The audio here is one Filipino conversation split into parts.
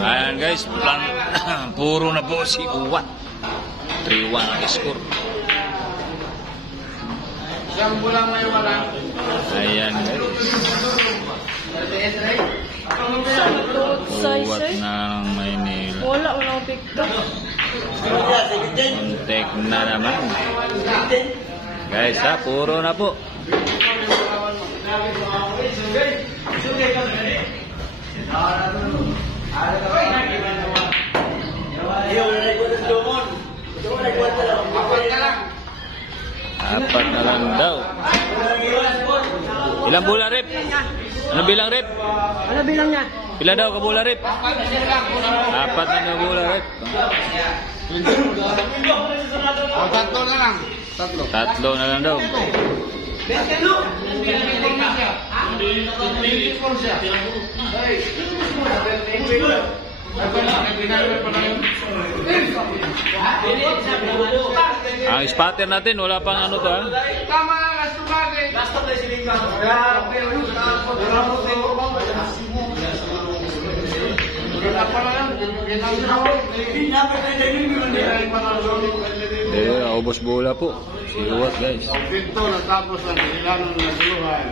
Ayan guys, puro na po si Uwat. 3-1 ang score. Isang bulang may wala. Ayan guys. Uwat ng Maynila. Wala, wala akong TikTok. Muntik na naman. Guys ha, puro na po. Apat na lang daw. Ilang bola, Rep? Ano bilang, Rep? Ano bilang niya? Pila daw ka bola, Rep? Apat na bola, Rep. Tatlo na lang. Tatlo. Tatlo na lang daw. Ang spatter natin, wala pang ano to ha? Tama na, gasto bagay. Gasto tayo siling ka. Ubos bola po. Si Uwat guys. Pinto na tapos ang ilanong na duluhan.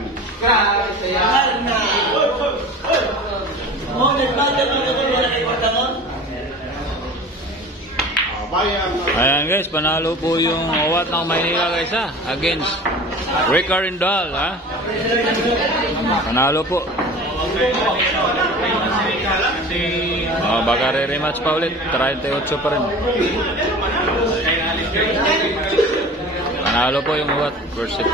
Ayan guys, panalo po yung Uwat ng Maynila guys ha. Against Rica Rindal ha. Panalo po. Baka re-rematch pa ulit. 38 pa rin. Panalo po yung Uwat. First set.